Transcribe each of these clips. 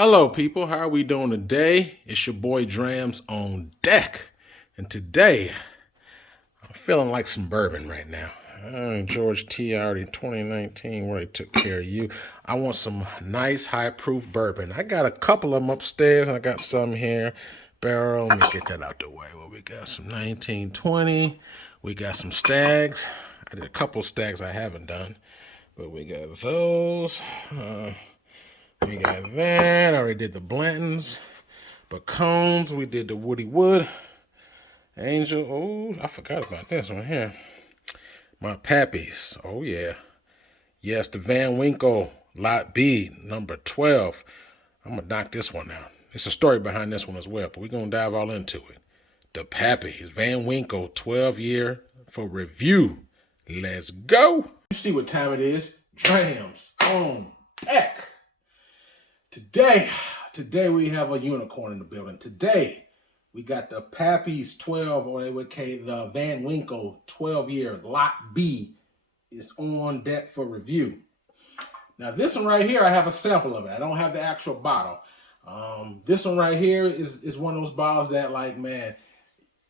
Hello, people. How are we doing today? It's your boy Drams on deck. And today, I'm feeling like some bourbon right now. George T. already 2019, where he took care of you. I want some nice, high proof bourbon. I got a couple of them upstairs. I got some here. Barrel. Let me get that out the way. Well, we got some 1920. We got some stags. I did a couple stags I haven't done, but we got those. We got that. I already did the Blantons. Bacones. We did the Woody Wood. Angel. Oh, I forgot about this one here. My Pappies. Oh, yeah. Yes, the Van Winkle Lot B, number 12. I'm going to knock this one out. There's a story behind this one as well, but we're going to dive all into it. The Pappies, Van Winkle, 12-year for review. Let's go. You see what time it is. Drams on deck. Today we have a unicorn in the building. Today we got the Pappy's 12, or they would say the Van Winkle 12-year Lot B is on deck for review. Now this one right here, I have a sample of it. I don't have the actual bottle. This one right here is one of those bottles that, like, man,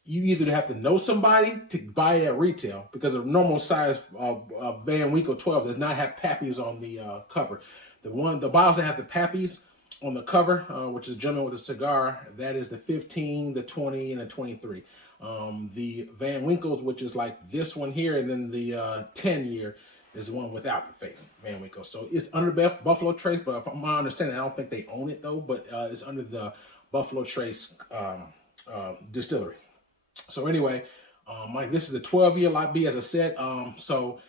you either have to know somebody to buy it at retail, because a normal size Van Winkle 12 does not have Pappy's on the cover. The bottles that have the Pappy's on the cover, which is a gentleman with a cigar, that is the 15, the 20, and the 23. The Van Winkles, which is like this one here, and then the 10-year is the one without the face, Van Winkle. So it's under Buffalo Trace, but from my understanding, I don't think they own it though, but it's under the Buffalo Trace distillery. So anyway, like, this is a 12-year Lot B, as I said. So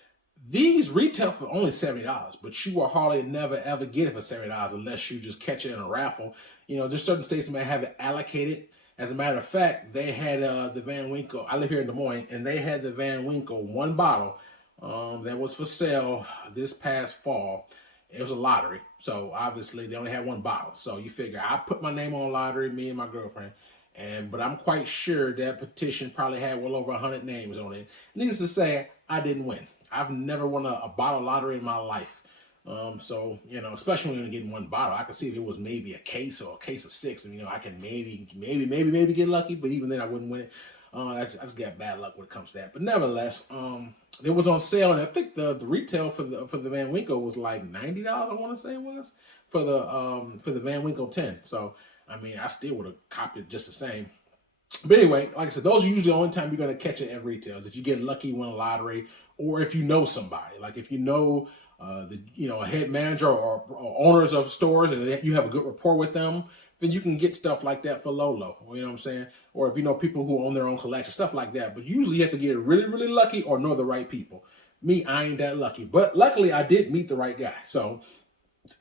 these retail for only $70, but you will hardly never ever get it for $70 unless you just catch it in a raffle. You know, there's certain states that may have it allocated. As a matter of fact, they had the Van Winkle. I live here in Des Moines, and they had the Van Winkle one bottle that was for sale this past fall. It was a lottery, so obviously they only had one bottle. So you figure I put my name on lottery, me and my girlfriend. But I'm quite sure that petition probably had well over 100 names on it. Needless to say, I didn't win. I've never won a bottle lottery in my life. So, you know, especially when you're getting one bottle, I could see if it was maybe a case or a case of six, and, you know, I can maybe get lucky, but even then I wouldn't win it. I just got bad luck when it comes to that. But nevertheless, it was on sale, and I think the retail for the Van Winkle was like $90. I want to say it was for the Van Winkle 10. So I mean, I still would have copied it just the same. But anyway, like I said, those are usually the only time you're going to catch it at retail. If you get lucky, win a lottery, or if you know somebody. Like if you know a head manager or owners of stores, and you have a good rapport with them, then you can get stuff like that for low. You know what I'm saying? Or if you know people who own their own collection, stuff like that. But usually you have to get really, really lucky or know the right people. Me, I ain't that lucky. But luckily, I did meet the right guy. So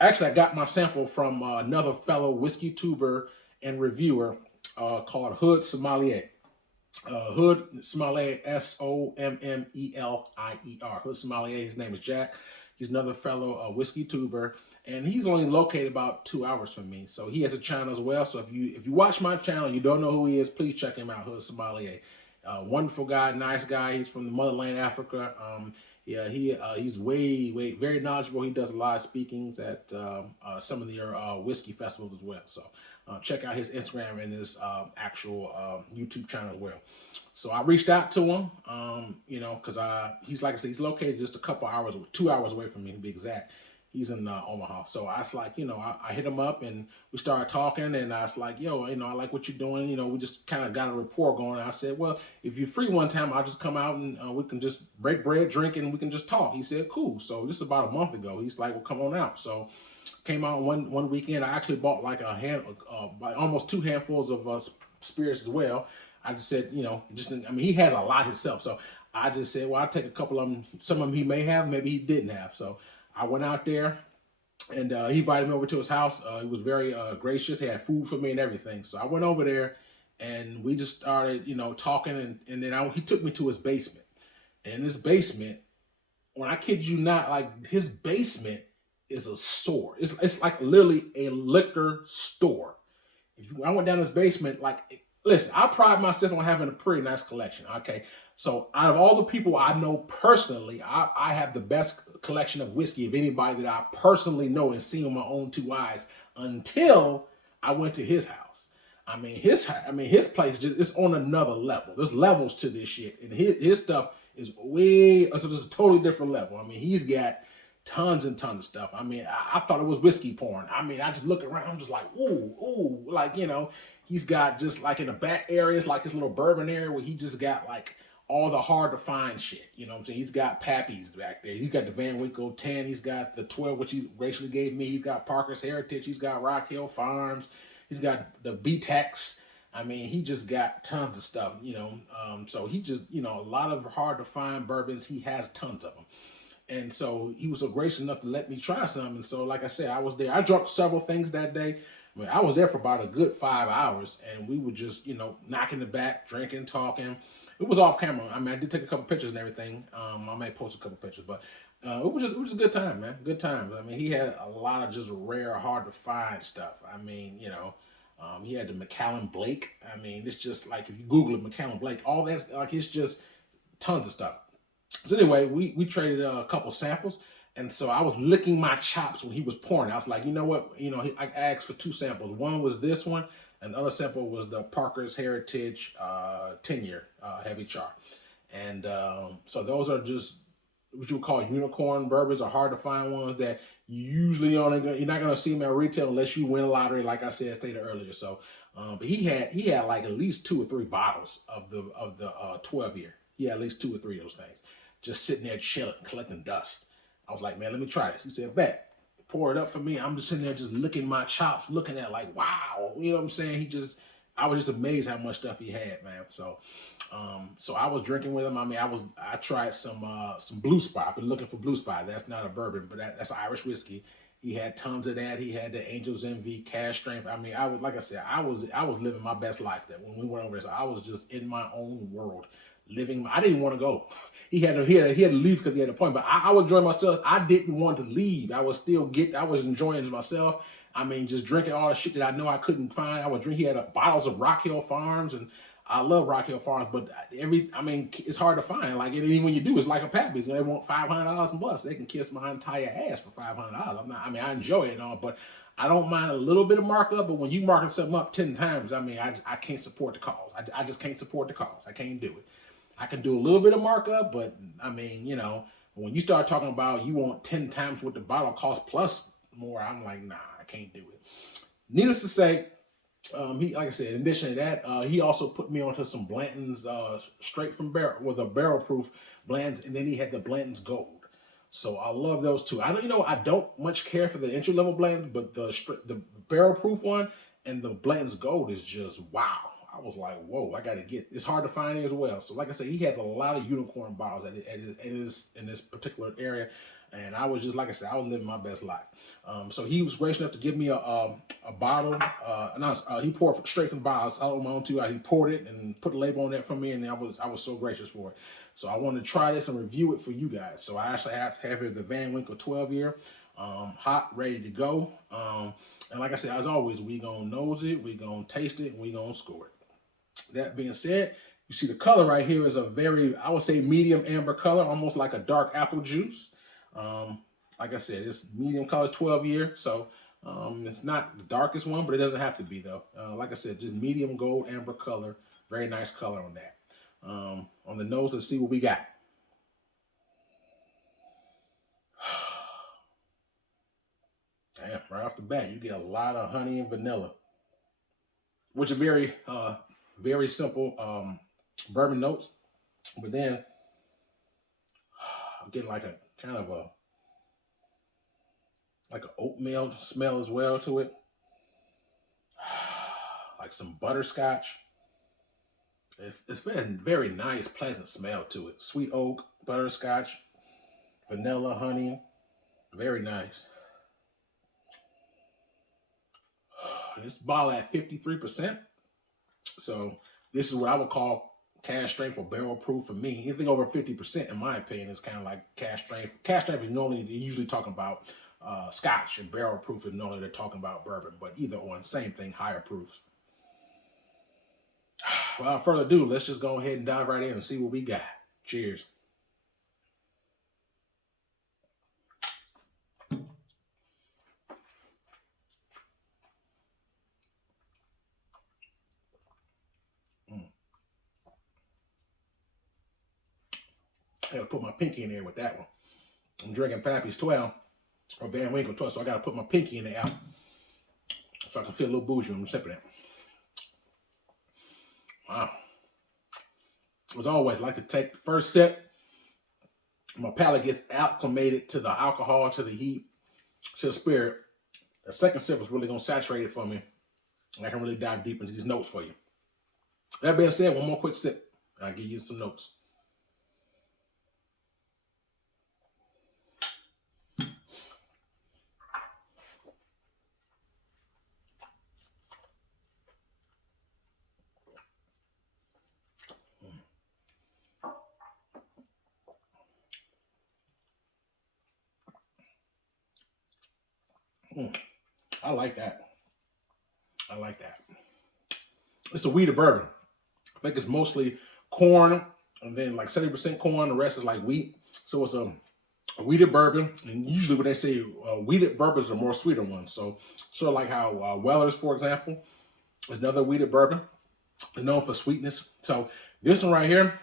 actually, I got my sample from another fellow whiskey tuber and reviewer called Hood Sommelier. Hood Sommelier, Sommelier. Hood Sommelier, his name is Jack. He's another fellow whiskey tuber, and he's only located about 2 hours from me. So he has a channel as well. So if you watch my channel, you don't know who he is, please check him out, Hood Sommelier. Wonderful guy, nice guy. He's from the motherland, Africa. Yeah, he's very knowledgeable. He does a lot of speakings at some of your whiskey festivals as well. So check out his Instagram and his actual YouTube channel as well. So I reached out to him, because he's, like I said, he's located just a couple hours, 2 hours away from me to be exact. He's in Omaha. So I was like, I hit him up and we started talking, and I was like, yo, I like what you're doing. We just kind of got a rapport going. I said, well, if you're free one time, I'll just come out and we can just break bread, drink, and we can just talk. He said, cool. So this is about a month ago. He's like, well, come on out. So came out one weekend. I actually bought like almost 2 handfuls of spirits as well. I just said, he has a lot himself. So I just said, well, I'll take a couple of them. Some of them he may have, maybe he didn't have. So I went out there, and he invited me over to his house. He was very gracious. He had food for me and everything. So I went over there, and we just started, talking. And then he took me to his basement. And this basement, when I kid you not, like, his basement is a store. It's like literally a liquor store. I went down his basement, like, listen, I pride myself on having a pretty nice collection, okay? So out of all the people I know personally, I have the best collection of whiskey of anybody that I personally know and seen with my own 2 eyes until I went to his house. His place just it's on another level. There's levels to this shit, and his stuff is way so there's a totally different level. I mean, he's got tons and tons of stuff. I mean, I thought it was whiskey porn. I mean, I just look around, I'm just like, ooh, like, you know, he's got just like in the back areas, like his little bourbon area where he just got like all the hard to find shit. You know what I'm saying? He's got Pappy's back there. He's got the Van Winkle 10. He's got the 12, which he graciously gave me. He's got Parker's Heritage. He's got Rock Hill Farms. He's got the B-Tex. I mean, he just got tons of stuff, you know. So he just, you know, a lot of hard to find bourbons. He has tons of them. And so he was so gracious enough to let me try some. And so, like I said, I was there. I drunk several things that day. I mean, I was there for about a good 5 hours, and we were just, you know, knocking the back, drinking, talking. It was off camera. I mean, I did take a couple pictures and everything. I may post a couple pictures, but it was just a good time, man. Good times. I mean, he had a lot of just rare, hard to find stuff. I mean, you know, he had the Macallan Blake. I mean, it's just like if you Google it, Macallan Blake, all that's like it's just tons of stuff. So anyway, we traded a couple samples, and so I was licking my chops when he was pouring. I was like, you know what? You know, I asked for 2 samples. One was this one, and the other sample was the Parker's Heritage 10-year heavy char. And so those are just what you would call unicorn bourbons, are hard to find ones that you usually you're not gonna see them at retail unless you win a lottery, like I stated earlier. So, but he had like at least 2 or 3 bottles of the 12-year. He had at least 2 or 3 of those things, just sitting there chilling, collecting dust. I was like, man, let me try this. He said, bet. Pour it up for me. I'm just sitting there just licking my chops, looking at like, wow. You know what I'm saying? I was just amazed how much stuff he had, man. So so I was drinking with him. I mean, I tried some Blue Spot. I've been looking for Blue Spot. That's not a bourbon, but that's Irish whiskey. He had tons of that. He had the Angel's Envy, Cash Strength. I mean, like I said, I was living my best life that when we went over there. So I was just in my own world. I didn't want to go. He had to leave because he had an appointment. But I was enjoying myself. I didn't want to leave. I was enjoying myself. I mean, just drinking all the shit that I know I couldn't find. I was drinking. He had bottles of Rock Hill Farms, and I love Rock Hill Farms, but it's hard to find. Like, even when you do, it's like a Pappy's. They want $500 and plus. They can kiss my entire ass for $500. I enjoy it and all, but I don't mind a little bit of markup. But when you marking something up 10 times, I mean, I can't support the cause. I just can't support the cause. I can't do it. I can do a little bit of markup, but I mean, you know, when you start talking about you want 10 times what the bottle costs plus more, I'm like, nah, I can't do it. Needless to say, he, like I said, in addition to that, he also put me onto some Blanton's straight from barrel with a barrel proof blends, and then he had the Blanton's Gold. So I love those two. I don't much care for the entry level blend, but the barrel proof one and the Blanton's Gold is just wow. I was like, whoa, I got to get. It's hard to find it as well. So like I said, he has a lot of unicorn bottles in this particular area. And I was just, like I said, I was living my best life. So he was gracious enough to give me a bottle. He poured straight from the bottle. I on my own too. He poured it and put the label on that for me, and I was so gracious for it. So I wanted to try this and review it for you guys. So I actually have here the Van Winkle 12-year, hot, ready to go. And like I said, as always, we gonna nose it, we gonna taste it, and we gonna score it. That being said, you see the color right here is a very, I would say, medium amber color, almost like a dark apple juice. Like I said, it's medium color, 12-year, so it's not the darkest one, but it doesn't have to be though. Like I said, just medium gold amber color, very nice color on that. On the nose, let's see what we got. Damn, right off the bat, you get a lot of honey and vanilla, which are very simple bourbon notes, but then I'm getting like a kind of like an oatmeal smell as well to it, like some butterscotch. It's been a very nice, pleasant smell to it. Sweet oak, butterscotch, vanilla, honey, very nice. This bottle at 53%, so this is what I would call cask strength or barrel proof for me. Anything over 50%, in my opinion, is kind of like cask strength. Cask strength is normally, they're usually talking about Scotch, and barrel proof is normally they're talking about bourbon, but either one, same thing, higher proofs. Without further ado, let's just go ahead and dive right in and see what we got. Cheers. I gotta put my pinky in there with that one. I'm drinking Pappy's 12 or Van Winkle 12, so I gotta put my pinky in there out so I can feel a little bougie when I'm sipping it. Wow. As always, I like to take the first sip. My palate gets acclimated to the alcohol, to the heat, to the spirit. The second sip is really gonna saturate it for me. I can really dive deep into these notes for you. That being said, one more quick sip, and I'll give you some notes. I like that. I like that. It's a wheat bourbon. I think it's mostly corn, and then like 70% corn. The rest is like wheat. So it's a wheated bourbon, and usually what they say, wheated bourbons are more sweeter ones. So sort of like how Weller's, for example, is another wheated bourbon, is known for sweetness. So this one right here,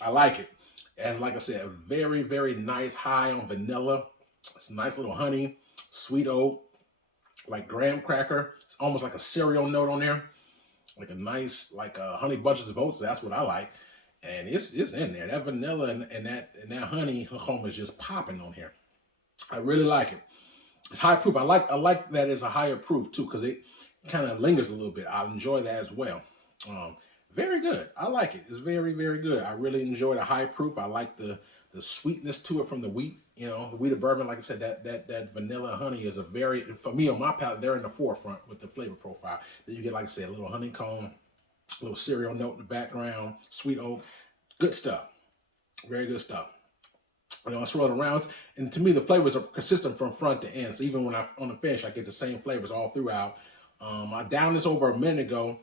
I like it. As like I said, a very, very nice high on vanilla. It's a nice little honey, sweet oat, like graham cracker. It's almost like a cereal note on there. Like a nice, like honey bunches of oats. That's what I like. And it's in there. That vanilla and that honey is just popping on here. I really like it. It's high proof. I like that it's a higher proof too, because it kind of lingers a little bit. I enjoy that as well. Very good. I like it. It's very, very good. I really enjoy the high proof. I like the sweetness to it from the wheat. You know, the wheat bourbon, like I said, that vanilla honey is a very, for me on my palate, they're in the forefront with the flavor profile. Then you get, like I said, a little honeycomb, a little cereal note in the background, sweet oat, good stuff. Very good stuff. You know, I swirl it around, and to me, the flavors are consistent from front to end. So even when on the finish, I get the same flavors all throughout. I downed this over a minute ago,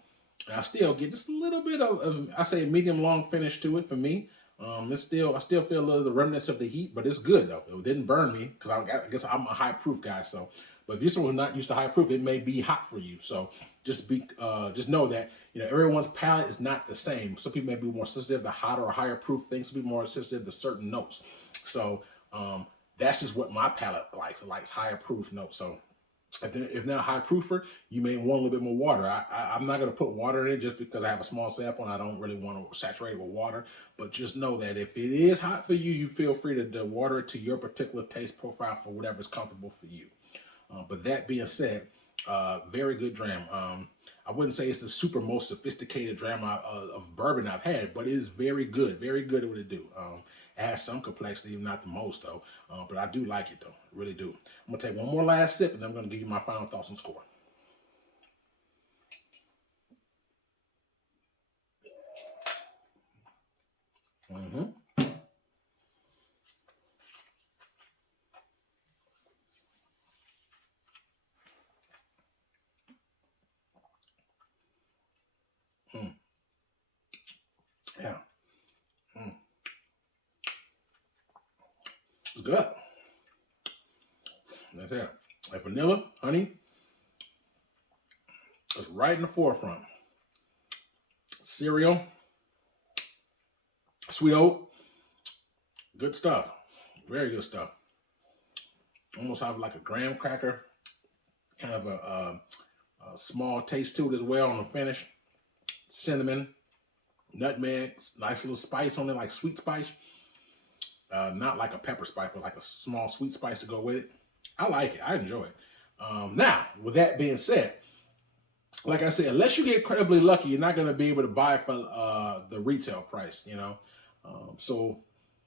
and I still get just a little bit of I say medium long finish to it for me. I still feel a little of the remnants of the heat, but it's good though. It didn't burn me because I guess I'm a high proof guy. So, but if you're someone who's not used to high proof, it may be hot for you. So just know that everyone's palate is not the same. Some people may be more sensitive to hotter or higher proof things. Some people more sensitive to certain notes. So that's just what my palate likes. It likes higher proof notes. So if not a high proofer, you may want a little bit more water. I'm not going to put water in it just because I have a small sample and I don't really want to saturate it with water. But just know that if it is hot for you, you feel free to water it to your particular taste profile for whatever is comfortable for you. But that being said, very good dram. I wouldn't say it's the super most sophisticated dram of bourbon I've had, but it is very good at what it do. It has some complexity, not the most though, but I do like it though, really do. I'm gonna take one more last sip and then I'm gonna give you my final thoughts and score. Yeah. It's good. That's it. Like vanilla, honey, it's right in the forefront. Cereal, sweet oat, good stuff. Very good stuff. Almost have like a graham cracker, kind of a small taste to it as well on the finish. Cinnamon, nutmeg, nice little spice on it, like sweet spice. Not like a pepper spice, but like a small sweet spice to go with it. I like it. I enjoy it. Now, with that being said, like I said, unless you get incredibly lucky, you're not going to be able to buy it for the retail price, So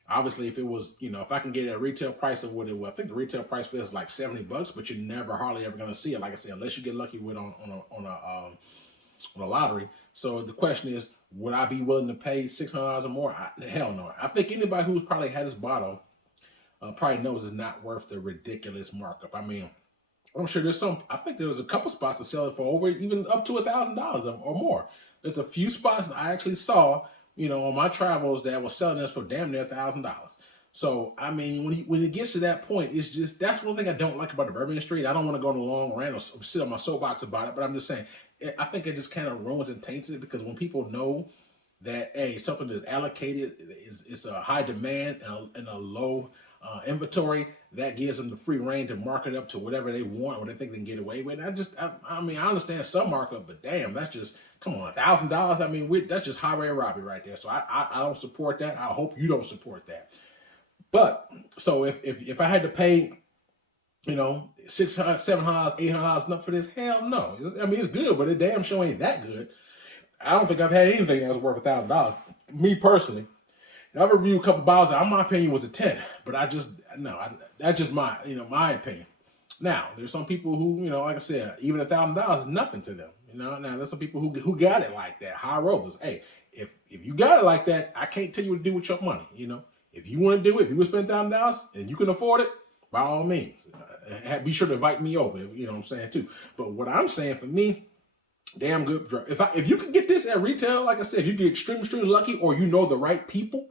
obviously, if it was, if I can get a retail price of what it was, I think the retail price for this is like $70, but you're hardly ever going to see it. Like I said, unless you get lucky with on a lottery. So the question is, would I be willing to pay $600 or more? Hell no. I think anybody who's probably had this bottle probably knows it's not worth the ridiculous markup. I mean, I'm sure I think there was a couple spots that sell it for over, even up to $1,000 or more. There's a few spots I actually saw, on my travels that was selling this for damn near $1,000. So, I mean, when it gets to that point, it's just, that's one thing I don't like about the bourbon industry. I don't want to go on a long rant or sit on my soapbox about it, but I'm just saying, I think it just kind of ruins and taints it, because when people know that, hey, something that's allocated, is a high demand and a low inventory, that gives them the free reign to mark it up to whatever they want, or they think they can get away with. I mean, I understand some markup, but damn, that's just, come on, $1,000. I mean, that's just highway robbery right there. So I don't support that. I hope you don't support that. But so if I had to pay, $600, $700, $800 enough for this, hell no. I mean, it's good, but it damn sure ain't that good. I don't think I've had anything that was worth $1,000. Me personally, I've reviewed a couple bottles that, in my opinion, was a 10, but that's just my opinion. Now, there's some people who, like I said, even $1,000 is nothing to them. Now there's some people who got it like that, high rollers. Hey, if you got it like that, I can't tell you what to do with your money. If you want to do it, if you would spend $1,000 and you can afford it, by all means, be sure to invite me over. You know what I'm saying too. But what I'm saying, for me, damn good drug. If you could get this at retail, like I said, if you get extremely lucky, or the right people,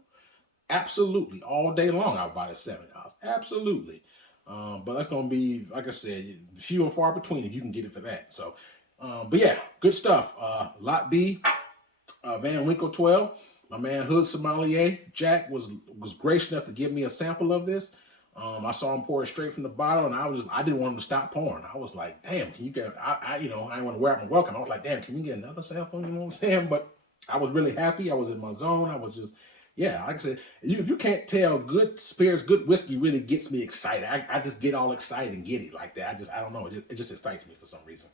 absolutely, all day long, I'll buy it at $70. Absolutely. But that's gonna be, like I said, few and far between if you can get it for that. So, but yeah, good stuff. Lot B, Van Winkle 12. My man Hood Sommelier Jack was gracious enough to give me a sample of this. I saw him pour it straight from the bottle, and I didn't want him to stop pouring. I was like, damn, can you get, I didn't want to wear out my welcome. I was like, damn, can you get another sample? You know what I'm saying? But I was really happy. I was in my zone. I was just, yeah, like I said, if you can't tell, good spirits, good whiskey really gets me excited. I just get all excited and get it like that. I don't know. It just excites me for some reason.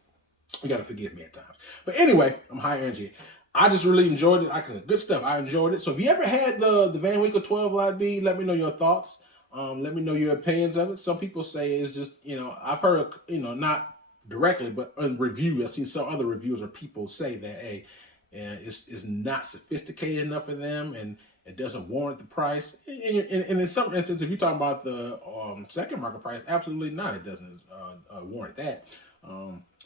You got to forgive me at times. But anyway, I'm high energy. I just really enjoyed it. Like I said, good stuff. I enjoyed it. So if you ever had the Van Winkle 12 Lot B, let me know your thoughts. Let me know your opinions of it. Some people say it's just, I've heard, not directly, but in review, I see some other reviews where people say that, hey, it's not sophisticated enough for them, and it doesn't warrant the price. And in some instances, if you're talking about the second market price, absolutely not. It doesn't warrant that.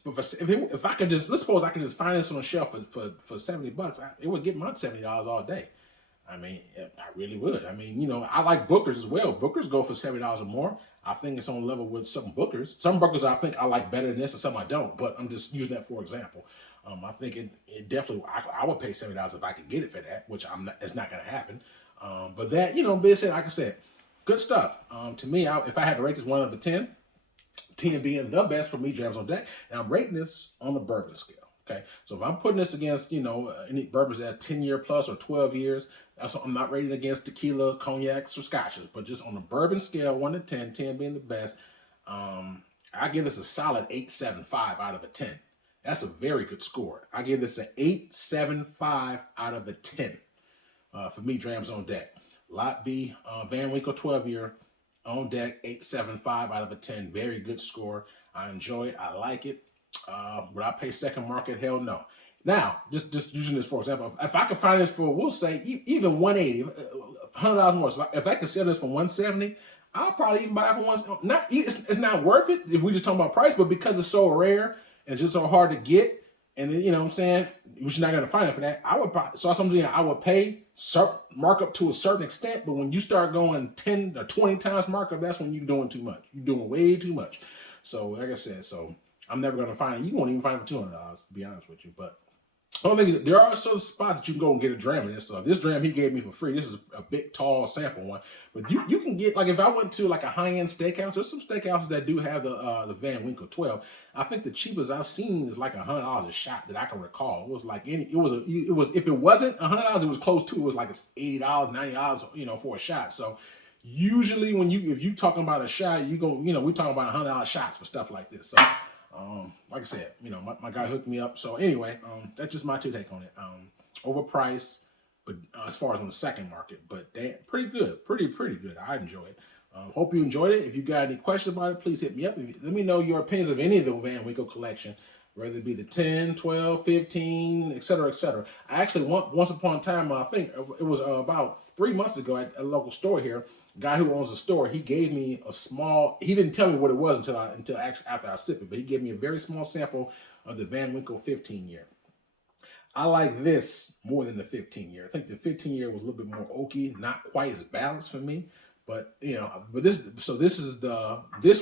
But if I could just, let's suppose I could just find this on a shelf for $70, it would get my $70 all day. I mean, I really would. I mean, I like Bookers as well. Bookers go for $70 or more. I think it's on level with some Bookers. Some Bookers I think I like better than this, and some I don't. But I'm just using that for example. I think it definitely, I would pay $70 if I could get it for that, which it's not going to happen. But that, being said, like I said, good stuff. To me, if I had to rate this 1 out of 10, 10 being the best for me, Drams on deck, and I'm rating this on the bourbon scale. Okay, so if I'm putting this against, any bourbons that 10-year plus or 12 years, I'm not rating against tequila, cognacs, or scotches, but just on the bourbon scale, 1 to 10, 10 being the best, I give this a solid 8.75 out of a 10. That's a very good score. I give this an 8.75 out of a 10 for me, Drams on deck. Lot B, Van Winkle 12-year on deck, 8.75 out of a 10. Very good score. I enjoy it. I like it. Would I pay second market? Hell no. Now, just using this for example, if I could find this for, we'll say, even $180, $100 more. So if I could sell this for $170, I'll probably even buy it for $1. It's not worth it if we just talking about price, but because it's so rare and it's just so hard to get, and then, what I'm saying, which you're not going to find it for that, I would probably, so something I would pay markup to a certain extent, but when you start going 10 or 20 times markup, that's when you're doing too much. You're doing way too much. So, like I said, I'm never going to find it. You won't even find it for $200, to be honest with you. But I don't think there are certain spots that you can go and get a dram in this. So this dram he gave me for free. This is a big, tall sample one. But you can get, like if I went to like a high-end steakhouse, there's some steakhouses that do have the Van Winkle 12. I think the cheapest I've seen is like $100 a shot that I can recall. It was like if it wasn't $100, it was close to. It was like $80, $90, for a shot. So usually if you talking about a shot, we talking about $100 shots for stuff like this. So. Like I said, my guy hooked me up. So anyway, that's just my take on it. Overpriced, but as far as on the second market, but pretty good, pretty good. I enjoy it. Hope you enjoyed it. If you got any questions about it, please hit me up. Let me know your opinions of any of the Van Winkle collection, whether it be the 10, 12, 15, etc., etc. I actually once upon a time, I think it was about 3 months ago at a local store here. Guy who owns the store, he gave me a small, he didn't tell me what it was until actually after I sipped it, but he gave me a very small sample of the Van Winkle 15-year. I like this more than the 15-year. I think the 15-year was a little bit more oaky, not quite as balanced for me, but this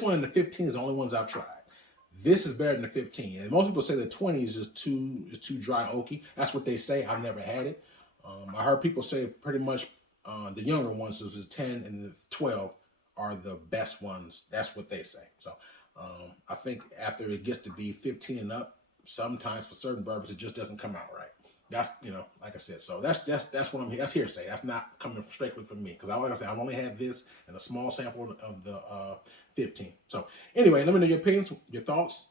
one and the 15 is the only ones I've tried. This is better than the 15. And most people say the 20 is just too dry oaky. That's what they say. I've never had it. I heard people say pretty much the younger ones, which is 10 and the 12, are the best ones. That's what they say. So I think after it gets to be 15 and up, sometimes for certain bourbons, it just doesn't come out right. That's, like I said, so that's what that's hearsay. That's not coming strictly from me, because like I said, I've only had this and a small sample of the 15. So anyway, let me know your opinions, your thoughts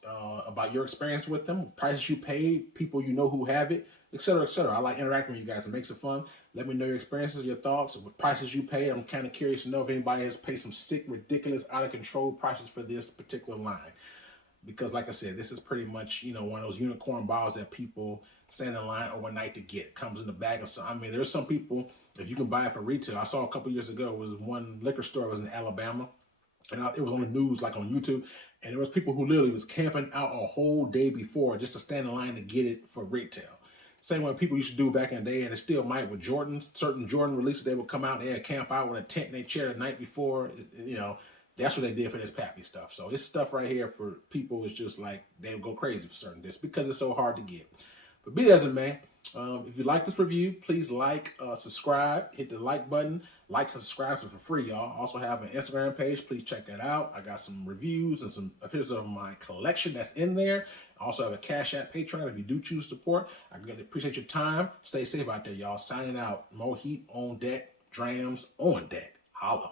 about your experience with them, prices you paid, people you know who have it, etc., etc. I like interacting with you guys. It makes it fun. Let me know your experiences, your thoughts, what prices you pay. I'm kind of curious to know if anybody has paid some sick, ridiculous, out of control prices for this particular line. Because like I said, this is pretty much, one of those unicorn bottles that people stand in line overnight to get. It comes in the bag of some. I mean, there's some people, if you can buy it for retail. I saw a couple years ago, it was one liquor store, it was in Alabama. And it was on the news, like on YouTube. And there was people who literally was camping out a whole day before just to stand in line to get it for retail. Same way people used to do back in the day, and it still might with Jordans. Certain Jordan releases, they would come out and they'd camp out with a tent in their chair the night before. That's what they did for this Pappy stuff. So this stuff right here for people is just like, they would go crazy for certain this because it's so hard to get. But be that as it may, if you like this review, please like, subscribe, hit the like button. Like and subscribe for free, y'all. Also have an Instagram page. Please check that out. I got some reviews and some pictures of my collection that's in there. I also have a Cash App Patreon if you do choose support. I really appreciate your time. Stay safe out there, y'all. Signing out. More heat on deck. Drams on deck. Holla.